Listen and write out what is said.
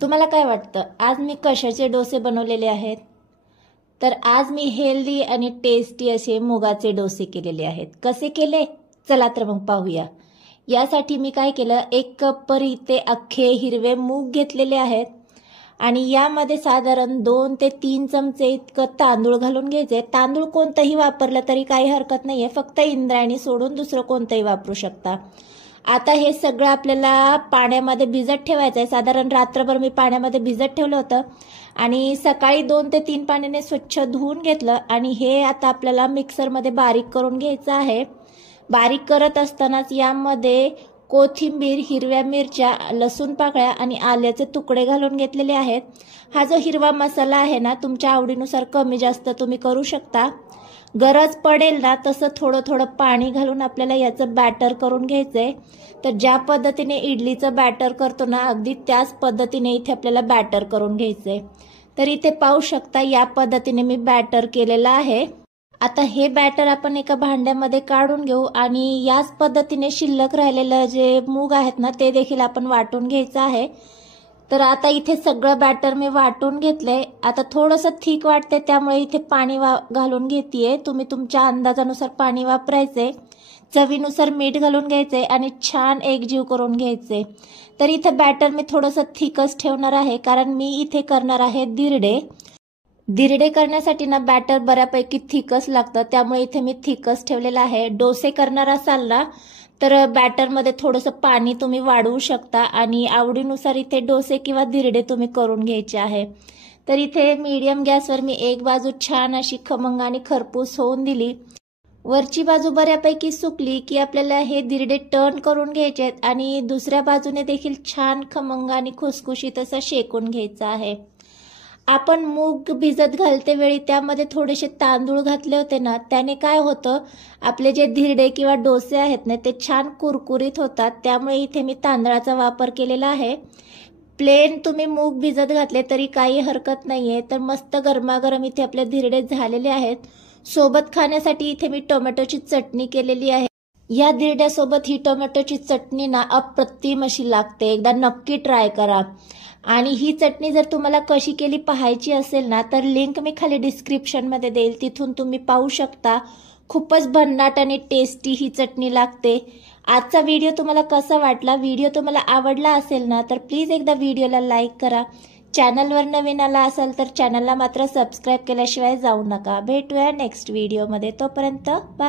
तुम्हाला काय वाटतं आज मी कशाचे डोसे बनवलेले आहेत? तर आज मी हेल्दी आणि टेस्टी असे मुगाचे डोसे केलेले आहेत. कसे केले? चला तर मग पाहूया. यासाठी मी काय केलं, 1 कप इथे अख्खे हिरवे मूग घेतलेले आहेत आणि यामध्ये साधारण 2 ते 3 चमचे इतकं तांदूळ घालून घ्यायचे. तांदूळ कोणतंही वापरलं तरी काही हरकत नाहीये, फक्त इंद्रायणी सोडून दुसरं कोणतंही वापरू शकता. आता हे सगळं आपल्याला पाण्यामध्ये भिजत ठेवायचं आहे. साधारण रात्रभर मी पाण्यामध्ये भिजत ठेवलं होतं आणि सकाळी 2 ते 3 पाण्याने स्वच्छ धुवून घेतलं आणि हे आता आपल्याला मिक्सरमध्ये बारीक करून घ्यायचं आहे. बारीक करत असतानाच यामध्ये कोथिंबीर, हिरव्या मिरच्या, लसूण पाकळ्या आणि आल्याचे तुकडे घालून घेतलेले आहेत. हा जो हिरवा मसाला आहे ना, तुमच्या आवडीनुसार कमी जास्त तुम्ही करू शकता. गरज पडेल ना तसं थोडं थोडं पाणी घालून आपल्याला याचं बॅटर करून घ्यायचंय. तर ज्या पद्धतीने इडलीचं बॅटर करतो ना, अगदी त्याच पद्धतीने इथे आपल्याला बॅटर करून घ्यायचंय. तर इथे पाहू शकता या पद्धतीने मी बॅटर केलेलं आहे. आता हे बॅटर आपण एका भांड्यामध्ये काढून घेऊ आणि याच पद्धतीने शिल्लक राहिलेलं जे मूग आहेत ना, ते देखील आपण वाटून घ्यायचं आहे. तर आता इथे सगळं बॅटर मी वाटून घेतलंय. आता थोडंसं थिक वाटते त्यामुळे इथे पाणी घालून घेतेय. तुम्ही तुमच्या अंदाजानुसार पाणी वापरायचे. चवीनुसार मीठ घालून घ्यायचे आणि छान एकजीव करून घ्यायचे. तर इथे बॅटर मी थोडंसं थिकच ठेवणार आहे कारण मी इथे करणार आहे दिरडे. दिरडे करण्यासाठी ना बॅटर बऱ्यापैकी थिकच लागतं, त्यामुळे इथे मी थिकच ठेवलेलं आहे. डोसे करणार असाल ना तर बॅटरमध्ये थोडंसं पाणी तुम्ही वाढवू शकता आणि आवडीनुसार इथे डोसे किंवा दिरडे तुम्ही करून घ्यायचे आहे. तर इथे मीडियम गॅसवर मी एक बाजू छान अशी खमंग आणि खरपूस होऊन दिली. वरची बाजू बऱ्यापैकी सुकली की आपल्याला हे दिरडे टर्न करून घ्यायचे आहेत आणि दुसऱ्या बाजूने देखील छान खमंग आणि खुसखुशीत असं शेकून घ्यायचं आहे. आपण मूग भिजत घालते वेळी त्यामध्ये थोडेसे तांदूळ घातले होते ना, त्याने काय होतं, आपले जे धिरडे किंवा डोसे आहेत ना ते छान कुरकुरीत होतात. त्यामुळे इथे मी तांदळाचा वापर केलेला आहे. प्लेन तुम्ही मूग भिजत घातले तरी काही हरकत नाहीये. तर मस्त गरमागरम इथे आपले धिरडे झालेले आहेत. सोबत खाण्यासाठी इथे मी टोमॅटोची चटणी केलेली आहे. या धिरड्यासोबत ही टोमॅटोची चटणी ना अप्रतिम अशी लागते. एकदा नक्की ट्राय करा. आणि ही चटणी जर तुम्हाला कशी केली पाहायची असेल ना तर लिंक मी खाली डिस्क्रिप्शनमध्ये देईल, तिथून तुम्ही पाहू शकता. खूपच भन्नाट आणि टेस्टी ही चटणी लागते. आजचा व्हिडिओ तुम्हाला कसा वाटला? व्हिडिओ तुम्हाला आवडला असेल ना तर प्लीज एकदा व्हिडिओला लाईक करा. चॅनलवर नवीन आला असाल तर चॅनलला मात्र सबस्क्राईब केल्याशिवाय जाऊ नका. भेटूया नेक्स्ट व्हिडिओमध्ये. तोपर्यंत बाय.